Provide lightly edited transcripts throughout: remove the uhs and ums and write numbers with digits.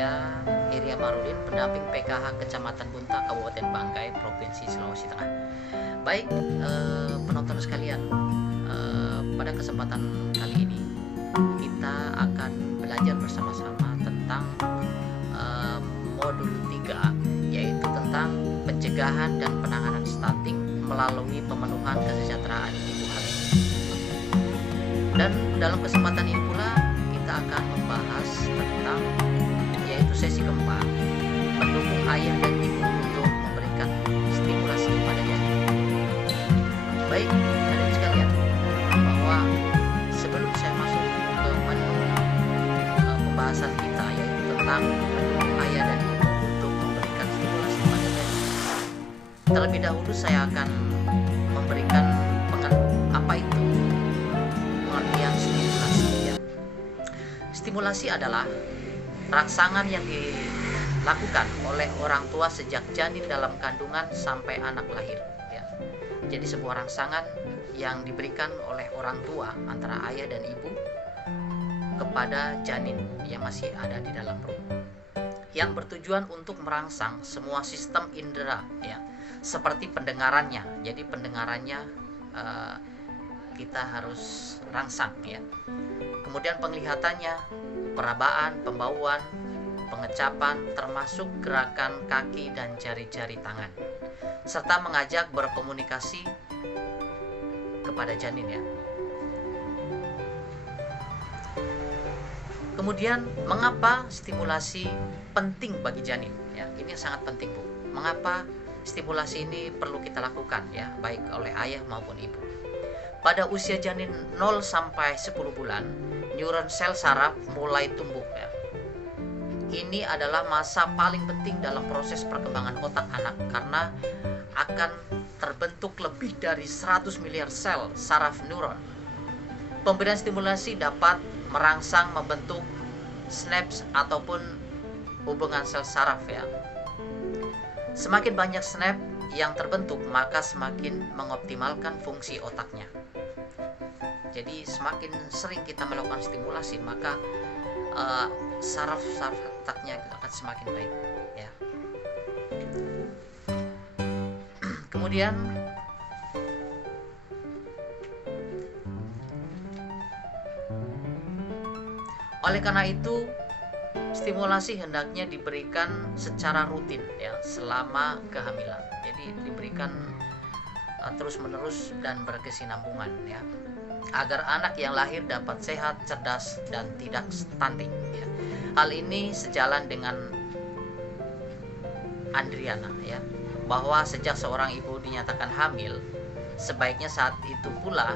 saya Iria Marudin, pendamping PKH Kecamatan Bunta, Kabupaten Bangkai, Provinsi Sulawesi Tengah. Baik, penonton sekalian, pada kesempatan kali ini kita akan belajar bersama-sama tentang modul 3, yaitu tentang pencegahan dan penanganan stunting melalui pemenuhan kesejahteraan ibu hamil. Dan dalam kesempatan ini pula kita akan membahas tentang, yaitu sesi keempat, mendukung ayah dan ibu untuk memberikan stimulasi pada janin. Baik, hadirin sekalian, bahwa sebelum saya masuk ke menu pembahasan kita, yaitu tentang mendukung ayah dan ibu untuk memberikan stimulasi pada janin, terlebih dahulu saya akan memberikan apa itu pengertian stimulasi ya. Stimulasi adalah rangsangan yang dilakukan oleh orang tua sejak janin dalam kandungan sampai anak lahir ya. Jadi sebuah rangsangan yang diberikan oleh orang tua antara ayah dan ibu kepada janin yang masih ada di dalam perut, yang bertujuan untuk merangsang semua sistem indera ya, seperti pendengarannya. Jadi pendengarannya kita harus rangsang ya. Kemudian penglihatannya, perabaan, pembauan, pengecapan, termasuk gerakan kaki dan jari-jari tangan, serta mengajak berkomunikasi kepada janin ya. Kemudian mengapa stimulasi penting bagi janin ya? Ini sangat penting, Bu. Mengapa stimulasi ini perlu kita lakukan ya, baik oleh ayah maupun ibu? Pada usia janin 0 sampai 10 bulan, neuron sel saraf mulai tumbuh ya. Ini adalah masa paling penting dalam proses perkembangan otak anak karena akan terbentuk lebih dari 100 miliar sel saraf neuron. Pemberian stimulasi dapat merangsang membentuk synapse ataupun hubungan sel saraf ya. Semakin banyak synapse yang terbentuk, maka semakin mengoptimalkan fungsi otaknya. Jadi semakin sering kita melakukan stimulasi, maka saraf otaknya akan semakin baik ya. Kemudian oleh karena itu stimulasi hendaknya diberikan secara rutin ya selama kehamilan. Jadi diberikan terus-menerus dan berkesinambungan ya, agar anak yang lahir dapat sehat, cerdas, dan tidak stunting ya. Hal ini sejalan dengan Andriana ya, bahwa sejak seorang ibu dinyatakan hamil, sebaiknya saat itu pula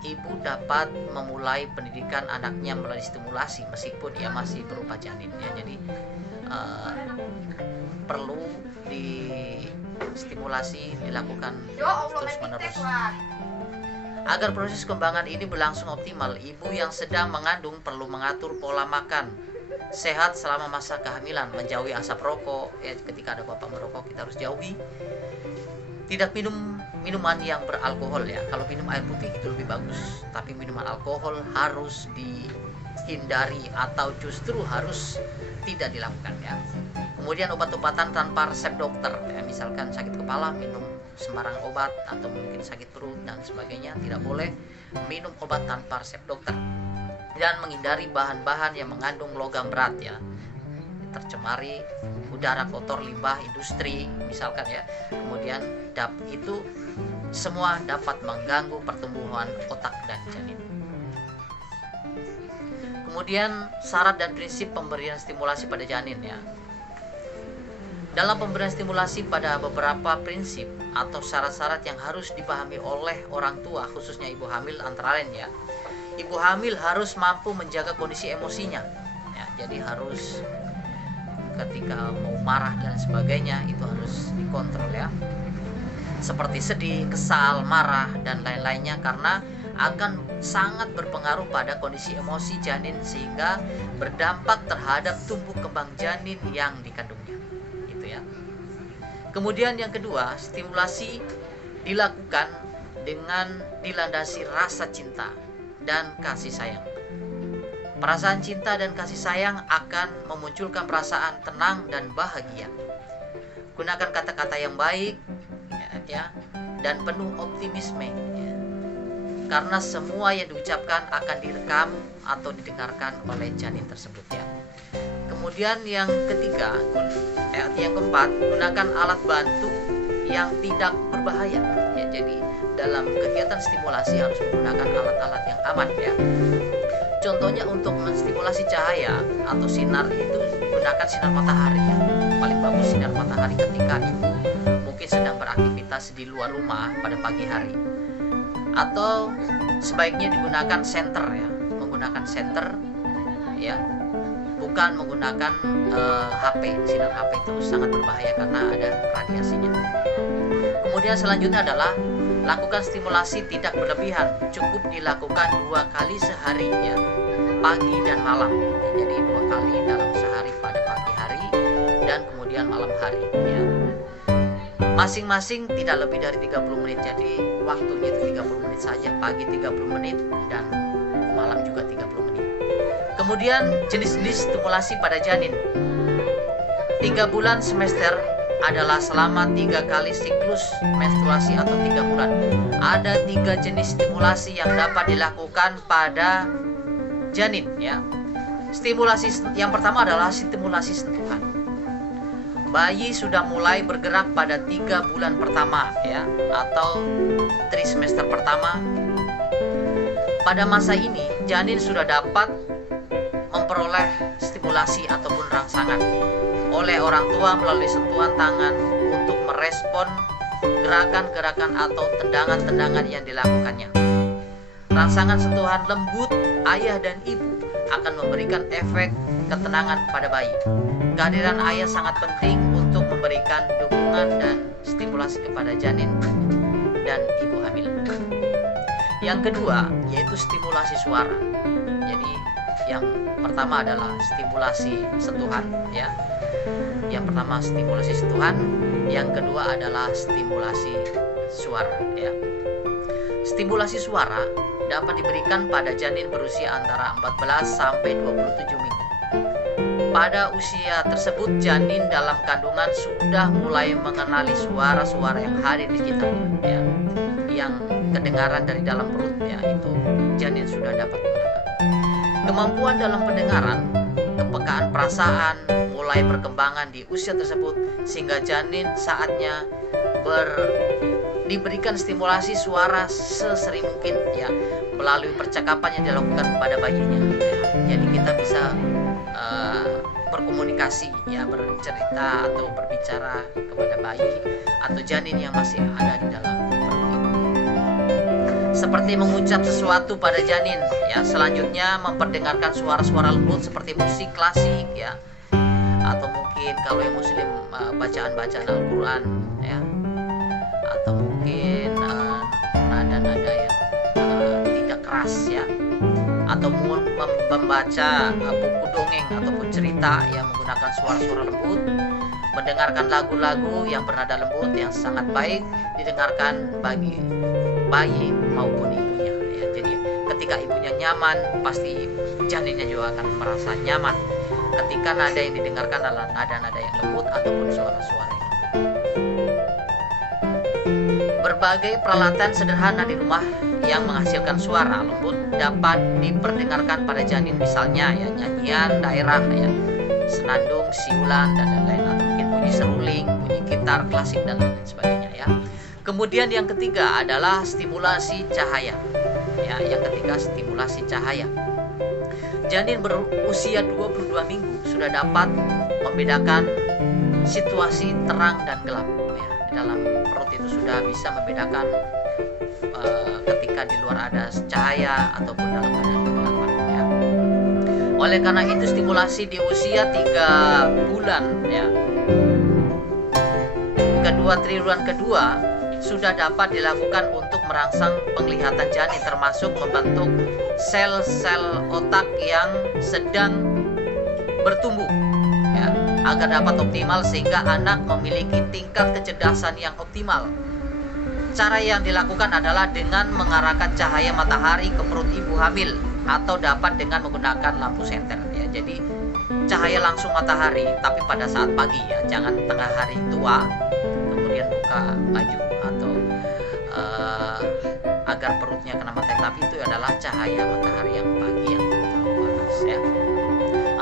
ibu dapat memulai pendidikan anaknya melalui stimulasi meskipun ia masih berupa janin ya. Jadi perlu stimulasi dilakukan terus-menerus. Agar proses kembangan ini berlangsung optimal, ibu yang sedang mengandung perlu mengatur pola makan sehat selama masa kehamilan, menjauhi asap rokok ya. Ketika ada bapak merokok, kita harus jauhi. Tidak minum minuman yang beralkohol ya. Kalau minum air putih itu lebih bagus, tapi minuman alkohol harus dihindari atau justru harus tidak dilakukan ya. Kemudian obat-obatan tanpa resep dokter ya, misalkan sakit kepala minum sembarang obat, atau mungkin sakit perut dan sebagainya, tidak boleh minum obat tanpa resep dokter. Dan menghindari bahan-bahan yang mengandung logam berat ya, tercemari udara kotor, limbah industri misalkan ya. Kemudian itu semua dapat mengganggu pertumbuhan otak dan janin. Kemudian syarat dan prinsip pemberian stimulasi pada janin ya. Dalam pemberian stimulasi pada beberapa prinsip atau syarat-syarat yang harus dipahami oleh orang tua, khususnya ibu hamil, antara lain ya, ibu hamil harus mampu menjaga kondisi emosinya ya. Jadi harus ketika mau marah dan sebagainya itu harus dikontrol ya, seperti sedih, kesal, marah dan lain-lainnya, karena akan sangat berpengaruh pada kondisi emosi janin sehingga berdampak terhadap tumbuh kembang janin yang dikandungnya gitu ya. Kemudian yang kedua, stimulasi dilakukan dengan dilandasi rasa cinta dan kasih sayang. Perasaan cinta dan kasih sayang akan memunculkan perasaan tenang dan bahagia. Gunakan kata-kata yang baik ya, dan penuh optimisme ya. Karena semua yang diucapkan akan direkam atau didengarkan oleh janin tersebut ya. Kemudian yang ketiga, yang keempat, gunakan alat bantu yang tidak berbahaya ya. Jadi dalam kegiatan stimulasi harus menggunakan alat-alat yang aman ya. Contohnya untuk menstimulasi cahaya atau sinar itu gunakan sinar matahari ya. Paling bagus sinar matahari ketika ibu mungkin sedang beraktivitas di luar rumah pada pagi hari. Atau sebaiknya digunakan senter ya, menggunakan senter ya, bukan menggunakan HP. Sinar HP itu sangat berbahaya karena ada radiasinya. Kemudian selanjutnya adalah lakukan stimulasi tidak berlebihan, cukup dilakukan 2 kali sehari ya, pagi dan malam. Jadi 2 kali dalam sehari pada pagi hari dan kemudian malam hari ya. Masing-masing tidak lebih dari 30 menit. Jadi waktunya itu 30 menit saja, pagi 30 menit dan malam juga 30 menit. Kemudian jenis-jenis stimulasi pada janin. 3 bulan semester adalah selama 3 kali siklus menstruasi atau 3 bulan. Ada 3 jenis stimulasi yang dapat dilakukan pada janin ya. Stimulasi yang pertama adalah stimulasi sentuhan. Bayi sudah mulai bergerak pada 3 bulan pertama ya, atau trimester pertama. Pada masa ini janin sudah dapat memperoleh stimulasi ataupun rangsangan oleh orang tua melalui sentuhan tangan untuk merespon gerakan-gerakan atau tendangan-tendangan yang dilakukannya. Rangsangan sentuhan lembut ayah dan ibu akan memberikan efek ketenangan pada bayi. Kehadiran ayah sangat penting untuk memberikan dukungan dan stimulasi kepada janin dan ibu hamil. Yang kedua yaitu stimulasi suara. Jadi yang pertama adalah stimulasi sentuhan ya. Yang pertama stimulasi sentuhan, yang kedua adalah stimulasi suara ya. Stimulasi suara dapat diberikan pada janin berusia antara 14 sampai 27 minggu. Pada usia tersebut janin dalam kandungan sudah mulai mengenali suara-suara yang hadir di sekitarnya ya. Yang kedengaran dari dalam perut ya, itu janin sudah dapat menggunakan. Kemampuan dalam pendengaran, kepekaan perasaan mulai berkembangan di usia tersebut sehingga janin saatnya diberikan stimulasi suara sesering mungkin ya, melalui percakapan yang dilakukan pada bayinya ya. Jadi kita bisa berkomunikasi ya, bercerita atau berbicara kepada bayi atau janin yang masih ada di dalam perut ibu. Seperti mengucap sesuatu pada janin ya. Selanjutnya memperdengarkan suara-suara lembut seperti musik klasik ya, atau mungkin kalau yang muslim bacaan-bacaan Al-Quran ya, atau mungkin nada-nada yang tidak keras ya, atau membaca buku dongeng ataupun cerita yang menggunakan suara-suara lembut, mendengarkan lagu-lagu yang bernada lembut yang sangat baik didengarkan bagi bayi maupun ibunya ya. Jadi ketika ibunya nyaman, pasti janinnya juga akan merasa nyaman ketika nada yang didengarkan adalah nada-nada yang lembut ataupun suara-suara yang lembut. Berbagai peralatan sederhana di rumah yang menghasilkan suara lembut dapat diperdengarkan pada janin, misalnya ya nyanyian daerah ya, senandung, siulan dan lain-lain, atau mungkin bunyi seruling, bunyi gitar klasik dan lain sebagainya ya. Kemudian yang ketiga adalah stimulasi cahaya ya. Yang ketiga stimulasi cahaya. Janin berusia 22 minggu sudah dapat membedakan situasi terang dan gelap ya. Di dalam perut itu sudah bisa membedakan ketika di luar ada cahaya ataupun dalam keadaan kegelapan ya. Oleh karena itu stimulasi di usia 3 bulan ya, triwulan kedua sudah dapat dilakukan untuk merangsang penglihatan janin, termasuk membentuk sel-sel otak yang sedang bertumbuh ya, agar dapat optimal sehingga anak memiliki tingkat kecerdasan yang optimal. Cara yang dilakukan adalah dengan mengarahkan cahaya matahari ke perut ibu hamil atau dapat dengan menggunakan lampu senter ya. Jadi cahaya langsung matahari tapi pada saat pagi ya, jangan tengah hari tua kemudian buka baju atau agar perutnya kena matahari, tapi itu adalah cahaya matahari yang pagi yang terlalu panas ya.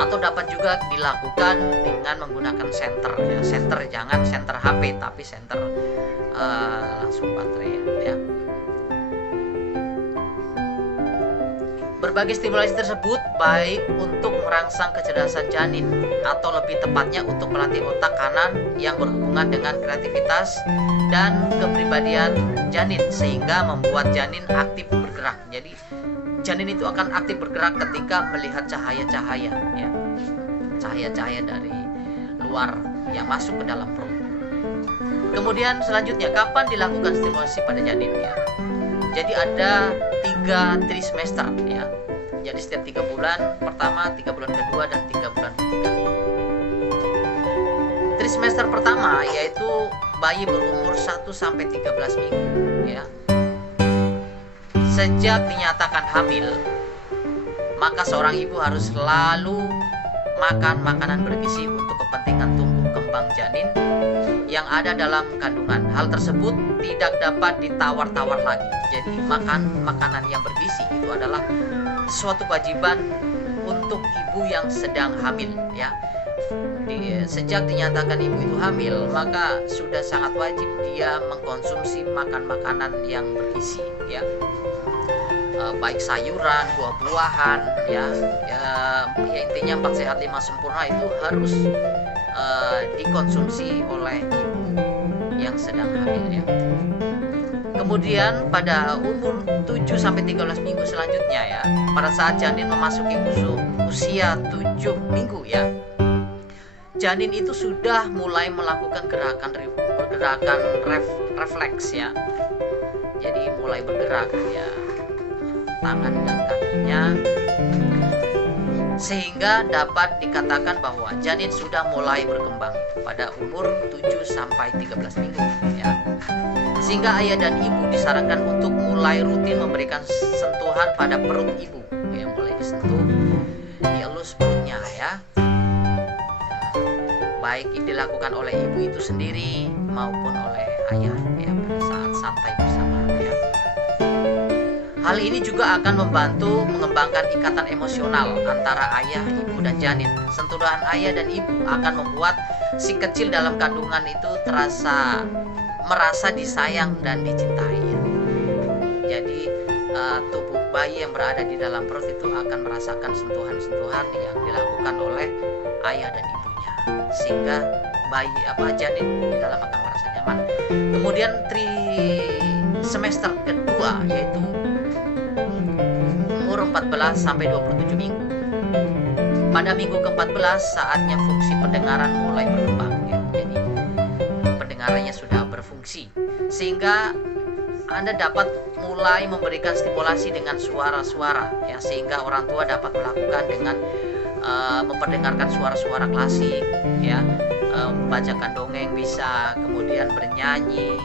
Atau dapat juga dilakukan dengan menggunakan senter ya. Senter jangan senter HP tapi senter langsung baterai ya. Berbagai stimulasi tersebut baik untuk merangsang kecerdasan janin atau lebih tepatnya untuk melatih otak kanan yang berhubungan dengan kreativitas dan kepribadian janin sehingga membuat janin aktif bergerak. Jadi janin itu akan aktif bergerak ketika melihat cahaya-cahaya ya. Cahaya-cahaya dari luar yang masuk ke dalam perut. Kemudian selanjutnya, kapan dilakukan stimulasi pada janin ya? Jadi ada 3 trimester ya. Jadi setiap 3 bulan pertama, 3 bulan kedua, dan 3 bulan ketiga. Trimester pertama yaitu bayi berumur 1 sampai 13 minggu ya. Sejak dinyatakan hamil, maka seorang ibu harus selalu makan makanan bergizi untuk kepentingan tumbuh kembang janin yang ada dalam kandungan. Hal tersebut tidak dapat ditawar-tawar lagi. Jadi makan makanan yang bergizi itu adalah suatu kewajiban untuk ibu yang sedang hamil ya. Sejak dinyatakan ibu itu hamil, maka sudah sangat wajib dia mengkonsumsi makanan yang bergizi ya. Baik sayuran, buah-buahan ya, intinya 4 sehat 5 sempurna itu harus dikonsumsi oleh ibu yang sedang hamil ya. Kemudian pada umur 7 sampai 13 minggu selanjutnya ya, pada saat janin memasuki usia 7 minggu ya, janin itu sudah mulai melakukan pergerakan refleks ya. Jadi mulai bergerak ya, tangan dan kakinya, sehingga dapat dikatakan bahwa janin sudah mulai berkembang pada umur 7 sampai 13 minggu ya. Sehingga ayah dan ibu disarankan untuk mulai rutin memberikan sentuhan pada perut ibu ya, mulai disentuh, dielus perutnya ya. Baik dilakukan oleh ibu itu sendiri maupun oleh ayah ya, pada saat santai bersama ya. Hal ini juga akan membantu mengembangkan ikatan emosional antara ayah, ibu, dan janin. Sentuhan ayah dan ibu akan membuat si kecil dalam kandungan itu merasa disayang dan dicintai. Jadi tubuh bayi yang berada di dalam perut itu akan merasakan sentuhan-sentuhan yang dilakukan oleh ayah dan ibunya, sehingga janin di dalam akan merasa nyaman. Kemudian semester kedua yaitu umur 14 sampai 27 minggu. Pada minggu ke-14 saatnya fungsi pendengaran mulai berkembang ya. Jadi pendengarannya sudah berfungsi, sehingga Anda dapat mulai memberikan stimulasi dengan suara-suara ya, sehingga orang tua dapat melakukan dengan memperdengarkan suara-suara klasik ya, membacakan dongeng bisa, kemudian bernyanyi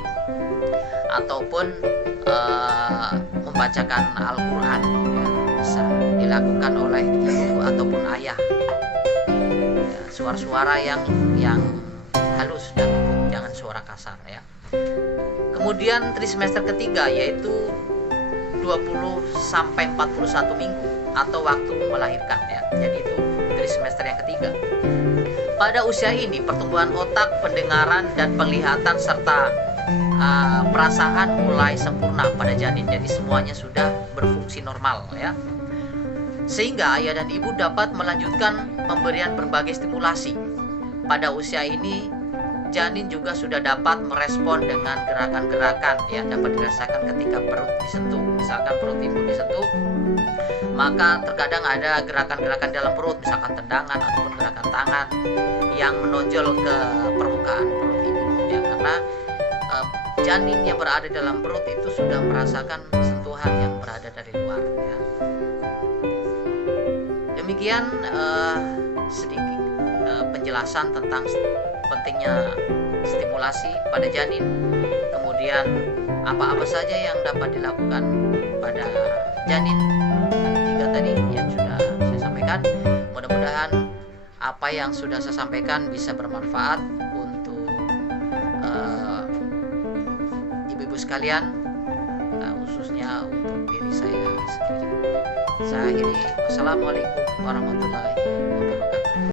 ataupun membacakan Al-Quran ya, bisa dilakukan oleh ibu ataupun ayah ya, suara-suara yang halus dan lembut, jangan suara kasar ya. Kemudian trimester ketiga yaitu 20 sampai 41 minggu atau waktu melahirkan ya. Jadi itu trimester yang ketiga. Pada usia ini pertumbuhan otak, pendengaran, dan penglihatan serta perasaan mulai sempurna pada janin. Jadi semuanya sudah berfungsi normal ya. Sehingga ayah dan ibu dapat melanjutkan pemberian berbagai stimulasi. Pada usia ini janin juga sudah dapat merespon dengan gerakan-gerakan yang dapat dirasakan ketika perut disentuh. Misalkan perut ibu disentuh, maka terkadang ada gerakan-gerakan dalam perut, misalkan tendangan ataupun gerakan tangan yang menonjol ke permukaan perut ibu ya, karena janin yang berada dalam perut itu sudah merasakan sentuhan yang berada dari luar ya. Demikian sedikit penjelasan tentang pentingnya stimulasi pada janin, kemudian apa-apa saja yang dapat dilakukan pada janin. Ada 3 tadi yang sudah saya sampaikan. Mudah-mudahan apa yang sudah saya sampaikan bisa bermanfaat untuk ibu-ibu sekalian, khususnya untuk diri saya sendiri. Saya akhiri, wassalamualaikum warahmatullahi wabarakatuh.